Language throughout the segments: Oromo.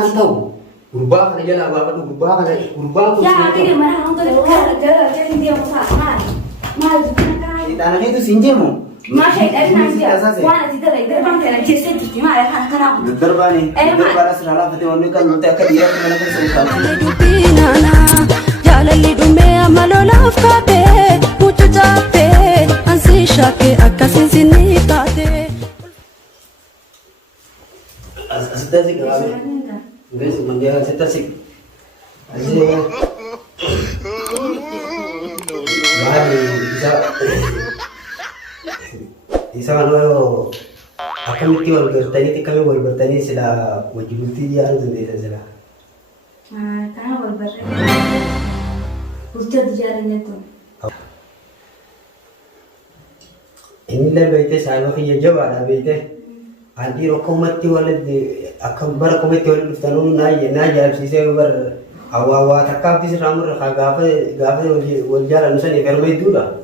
أنا تو قربان أنا جل أبغى قربان أنا قربان يا أخي ما أنا أنظر كذا عندي مصار ما إذا أنا كده سنجمو ما شيء أنا عندي وأنا تدري إذا ما كان عندي ست ما أعرف أنا الدرباني الدربان أسرع لا فتي وأنا كان متأكد يا أخي أنا كنت جال اللي دمي عملوا لافكاتي وتجابي أنسي شاكي أكاسين سني كاتي أستاذك أبي بس من جهة ستاسك أجل isa ano akan itu bertani ti kami bertani sila wajibuti dia anjing desa sila karena berber udah dijalannya tuh ini lah bete saya waktu jawab ada bete adi rokomati walad akan berakomati walad tanun na jawab sih saya ber awa takap di seramur gafe wajar anusan ikarmai dulu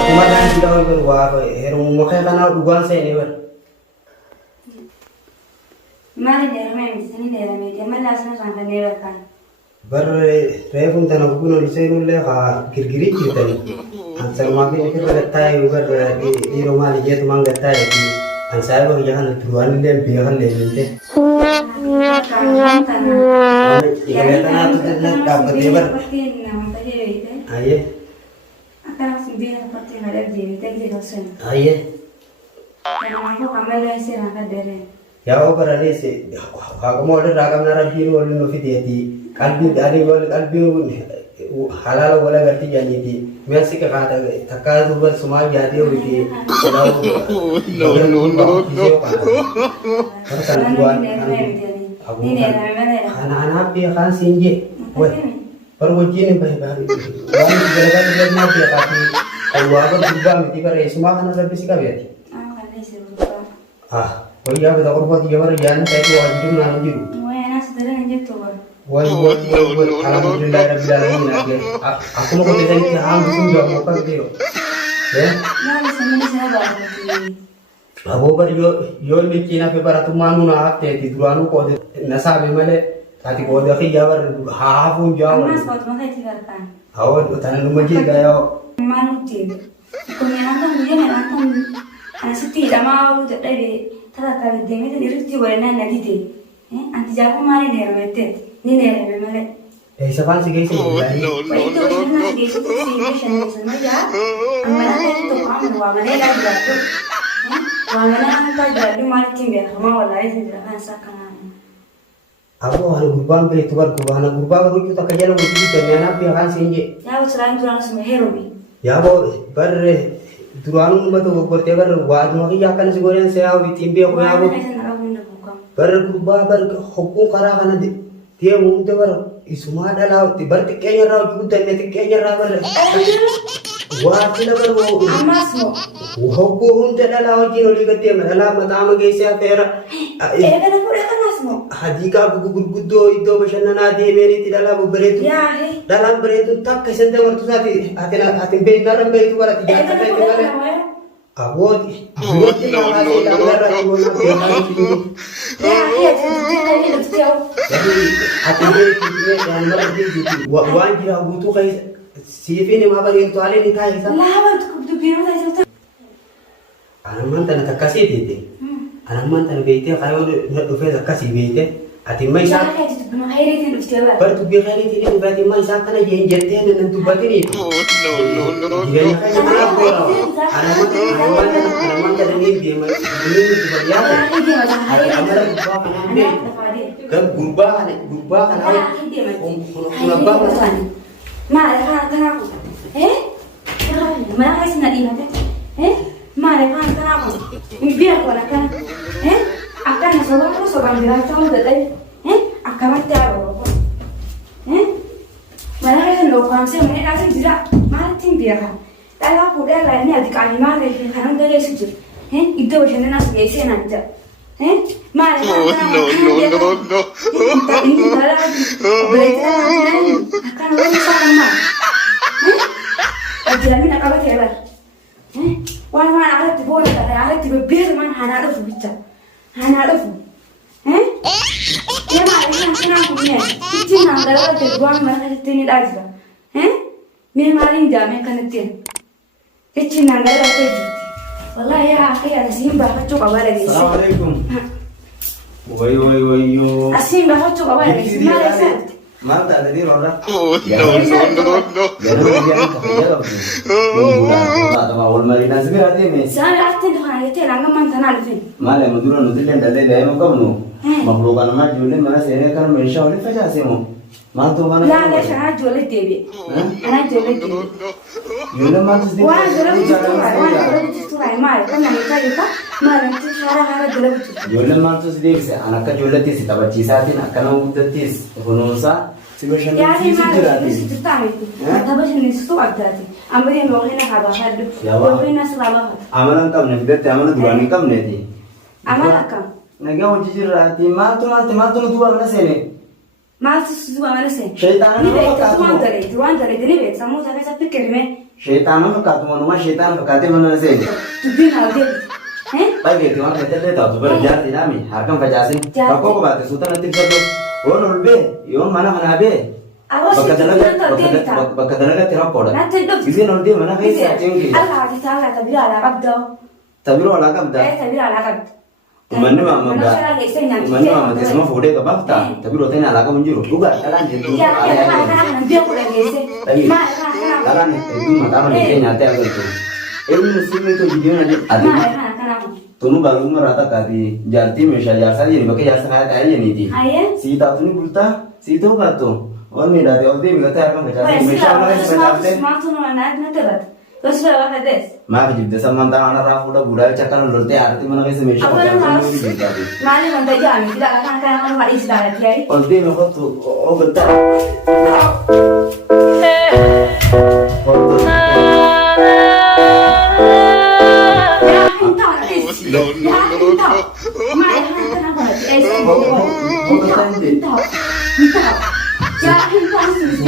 kumaran tidak berubah, herum makai karena dugaan saya ini ber. Mana daerah ini sini daerah ini, mana asal sampai daerah kan? Ber, refum tanah kuno di sini mulai kiri kita ni. Ansar makin kita letai ber di rumah ni je tu mang letai. Ansar baru jangan turuan ni dia biarkan dia nanti. Jika tanah tu tidak dapat dia ber. Ayah. Akan sendiri seperti ada jadi tak jadi dosen. Ayah. Kalau aku kamera isi rangka dari. Ya aku berani sih. Aku mau ada ragam nara hero oleh novi dia di. Kalbi dari boleh kalbi halal boleh berarti jadi di. Masih kekata takkan tu ber semua jadi di. No. Terus buat. Ini daerah mana? Anak-anak dia kan singgih. Perwujudan baik-baik. Orang jalan-jalan nak dia tapi awak berubah mesti pada semua kan ada bersihkan ya. Kan sih berubah. Kalau ya kita korban dia baru jangan saya tu wajib nak juru. Wah, enak sederhana aja tuh. Wajib alhamdulillah rabbil alamin aja. Aku mau kita ni ham tu jauh makan dia. Ya. Nah, sebenarnya saya baru. Abu bar yo ni Cina pe para tu manu na akte ti duranu ko nasa be male tadi ko dia khiyabar haafun jawab. Mas buat mana tinggalkan? Awak tanah rumah je gaya. Manu tim. Kemudian dia melakukan seti lama udah dari thara kali demi itu dirti warna nanti deh. Anti jago mana nih ramete? Ni nih ramete. Siapa sih guys? Itu sebenarnya guys itu sih sama ya. Amana itu kamu wamana lagi itu. Wamana kan jadi mari tim ya. Kamu walai sih kan sakana. Aku harus gurbang beli tuan gurbang baru kita kerja lalu kita ternyata pihak kan sini. Ya selain tuan semua hero ni. Ya bo ber tuan batu bertiap wad maki ya kan segorang saya witimbi aku ya bo. Ber gurbang ber hukum karena kan dia mungkin ber isuma adalah ber tikenya raw juga tikenya raw ber. Wah sila ber bo. Amas mo. Hukum adalah wajib oligat dia adalah matama gaya pera. Kan aku dah kan asmo. Hadika gurguddo itu bersama nadi meni tidak lalu beretu. Ya, dalam beretu tak kesente waktu saati atin be naram be itu barat tiga kata itu barat. Abot, abot tidak lagi kamera itu ya jadi atin be itu yang barat itu wan kira butuh kayak siapa ni apa yang tu alih ni kayak lah apa tu biru saja tu. Anak mantan tak kasih dia. Anak mantan beite kayu nak doa kasih beite. Ati mai sa. Bar tu biar kali ini berarti mai sa kana yang jette dan tu bagi ni. No. Dia nak yang mana pun. Anak mantan ni dia mai ini tu bagi apa? Ati amala gurba kana be. Kan gurba kana. Gurba kana. Mana aku? Mana kasih nak ini? Mana aku? Biar kau nak kan? Akan sobat bilang cuma betul. Akan mati apa? Mana kan lokam sih mana kasih tidak mati biar. Tapi aku dah lainnya adik alimah lagi kan dah jadi sujud. Itu macam mana sih sih nanti. Mana kan? No. Ini adalah berita akan orang sama. Ajaran nak apa kebar? Wah mana ada tu boleh ada tu biar mana ada tu bicara. Ada tu. تجينا على الأرض الجوان ما تجتني الأجرة مين مالين جامع كانت تجينا على الأرض والله يا أخي أنا سين بحطه قبالة دي السلام عليكم وي أسين بحطه قبالة دي ما لسات ما أنت تدير ولا أول ما لنا سبيل هذه مس سأنا أحتاج خانة تين عندما أنت نعرفين ما له مدير نزل دلله ده ما كونه مخلوقنا ما جولة ما سيره كان من شاول فجأة ما تو ما لا لا أنا جولة تبي أنا جولة تبي جولة ما تصدق وانا جولة بتشتغل ما كنا نتاجك ما نتيجة هذا جولة بتشتغل جولة ما تصدق بس أنا كجولة تيس تبى تيساتين أكنا وده تيس هنوسا سبيشال يا أخي ما نسيت تعمل تبى نسيت وقتها أمري لوهنا هذا هذا لوهنا سلامة عملنا كم نبدأ عملنا دواني كم ندي عملنا كم نجاو تجير راتي ما تو ندوا من سنة ما تسوى من سنة شيطان دوان تري دني سامو ترى سافكر مه شيطان ما كاتو ما شيطان فكاتي من سنة تبين هذا باقي كمان كتير تاو تبر جاتي نامي هركم فجاسين فكوا بعد سوتنا تبصر هون البي يوم mana be bakadalaga tira koda bizi noldi mana kai sa tengi Allah di taala tabira ala qabda tabiro ala qabda tabira ala qabda manni mama ga manni mama tesma fode ka bakta tabiro tena ala ka munjiro duga kalan jentu ala dia ko legese ma kalan itu mata ma de nyate agar tu muslim to video na adi tunu baru merata kadi janti misalnya jasa jadi pakai jasa kayak aja nih ti sita tunu bulta sita batu और मेरा दे और दे भी कहता है अपन बचा दे मिशा वाला इस बचा दे मां तो ना ना तेरा तो से वाला दे मां के जिद्द सम्मान आना रहा फुड़ा बुढ़ा चक्कर लड़ते आरती मना कैसे मिशा वाला माने बंदा जान की लगा का हमारी इस बात है और दे में तो ओ बता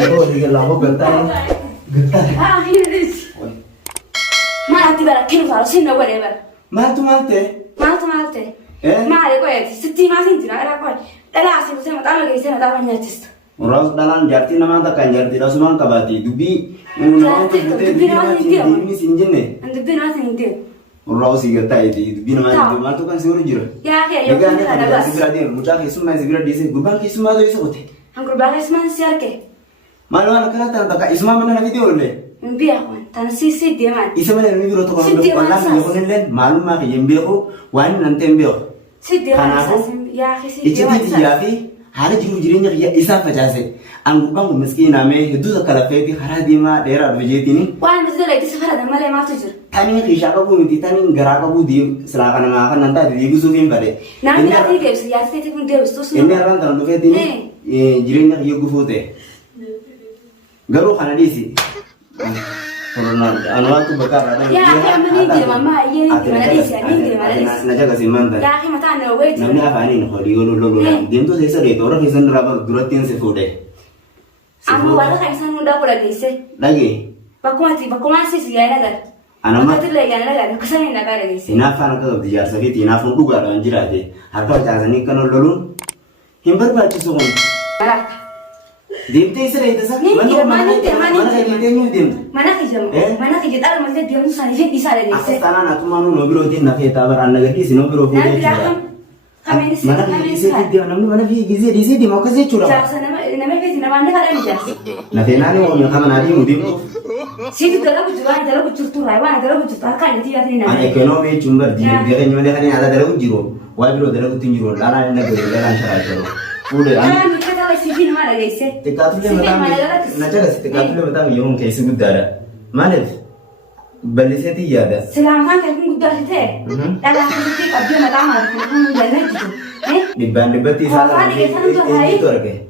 Oh, dia lama getah. Ah, ini mana tiba lagi kalau sih nggak boleh ber. Malte. Mana kau ya? Setiap masing tidak ada kau. Ada asing saya mata lagi saya mata banyak cist. Orang dalam jati nama tak kan jati rasuman kabati. Dubi, dubi ini sinjen ne. Dubi nama sinjen. Orang sih getah itu. Dubi nama itu tu kan sih orang jira. Ya, ya. Yang ada bas. Sebenarnya mudah kisah macam sebenarnya di sini. Gubang kisah macam itu hote. Anggur balas mana siar ke? Malu anak kerana tak isma mana nabi dia oleh. Biar kan, tanah sisi dia man. Isma mana nabi biro tu kalau orang yang konen len malu mak yang biar wan nanti biar. Si dia man, ya si dia man. Itu dia fi, hari jiru-jirunya dia isaf aja sih. Anggur bang miskin ame itu sekarang feti hari dia mah daerah bejet ini. Wan mesti lagi sekarang dah malah mah tujuh. Tani kisah kabu miti tani gerak kabu di selakan makan nanti di gusufin pada. Nanti nanti dia bisa ya sih pun dia bisa. Ini orang terlalu feti ini. Jirunya dia gufote. Garu kana disi. Corona anu aku bakar ada. Ya, yang mana dia mama, iya di mana disi, ini di mana disi. Naja kasih mantan. Ya, kita mata anda wait. Namni apa ini kholi golo. Dia tu saya sering orang kisan rapat duratin se fode. Anu wala kan san muda pula disi. Lagi. Bakumasi sih ya nagar. Anama. Betul lagi nagar. Kesan ini nagar disi. Tinafan ka dijar sabi tinafan ku gara anjira de. Harka jazani kana lolun. Himbar baci sugun. Dimte isra itu sah. Mana kijam. Ada macam dia tu sana jadi sana deh. Astana nak manu nobiro tin nak kita beran lagi sih nobiro fude. Kami ni sih dia mana gizi di mau kasih curang. Nama mana kalau ni jas. Nah tenani mau kamu nari mudim. Sih dalam bujur tu raiwan dalam bujur kan dia ni. Ada ekonomi cumber dia kan ada dalam bujuro. Wabiro dalam bujur juro. Lana negeri dalam syarat juro. Fude. Sifin mana guys? Tekatulnya macam najar sih tekatulnya macam yang kayak sebut darah. Mana? Balisnya tiada ada. Selama kan pun udah sih. Dalam sisi kerja macam mana? Kamu jalan gitu. Di band beti salah. Itu lagi.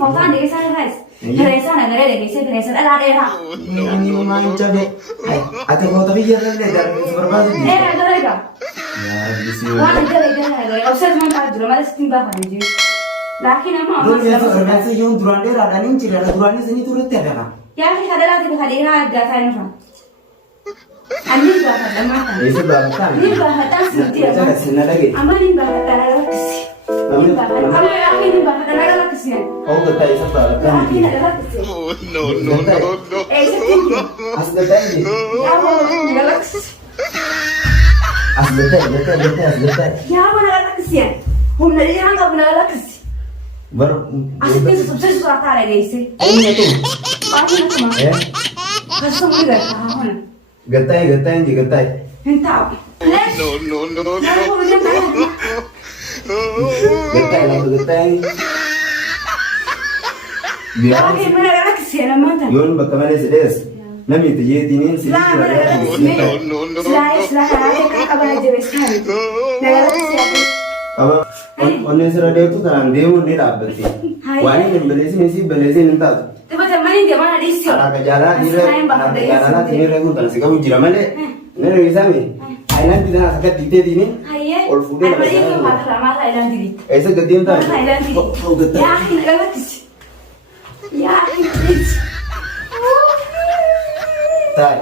Kota di sana guys. Keresa negara lagi sih keresa ada ya. Ini mana cabe? Atau kau tapi jangan dari seberapa sih? Ada lagi. Ya, bismillah. Wah, ada. Obses mana dulu malah setimbang aja. Laki nama. Biasa yang duran dia ada nih ciri ada durannya sini turut tiada kan? Ya kita ada lagi ada kan? Ani bahasa mana? Itu bahasa. Ini bahasa sendiri. Jangan sini lagi. Aman ini bahasa lagi. Oh, gata isa pa. No. As gata ini. As gata. Baru. Ini tu. Eh? Gata ini gata. No. Gata ini. Biar. Yon bakamane sedes. Nami tije dinin sisi Aba onne sira de tu kan dewu ni dabbati. Wani ni belezi ninta. Ana kajala dire ana kajala dire ku tan sigabu jira male. Ne resami. Ailan dina sakat dite dini. Or fude na. Aisa gadin ta. Oh gadda. Tai.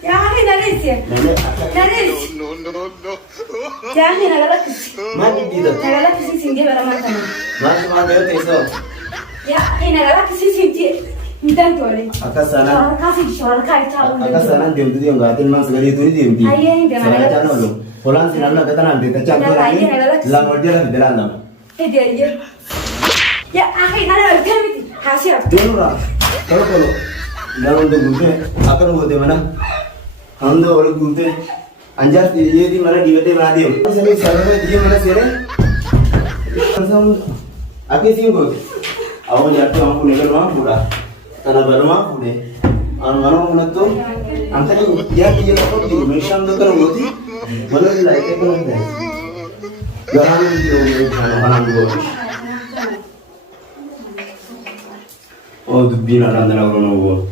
Nene. No. Mati dida. Mati ma de teso. Akasana dem tu dia ngatin mang segala itu dia mti. Saya jangan lo. Polan sinarna kata nanti tercampur ini. Lamor dia lagi dalam. Dengar. Kalau dalam tu gute, akan gute mana? Hando orang gute. Anjas dia di mana di mana dia. Saya salah dia mana sere. Langsung aku singgung. Awak jatuh aku negar mah pura. Tanah baru mah pura. Anu mana tu? Angkanya dia dia apa tu? Mesam tu kan mati. Mana dia lagi kan ada. Jangan dia orang dua. Oh, tu bina randa orang orang.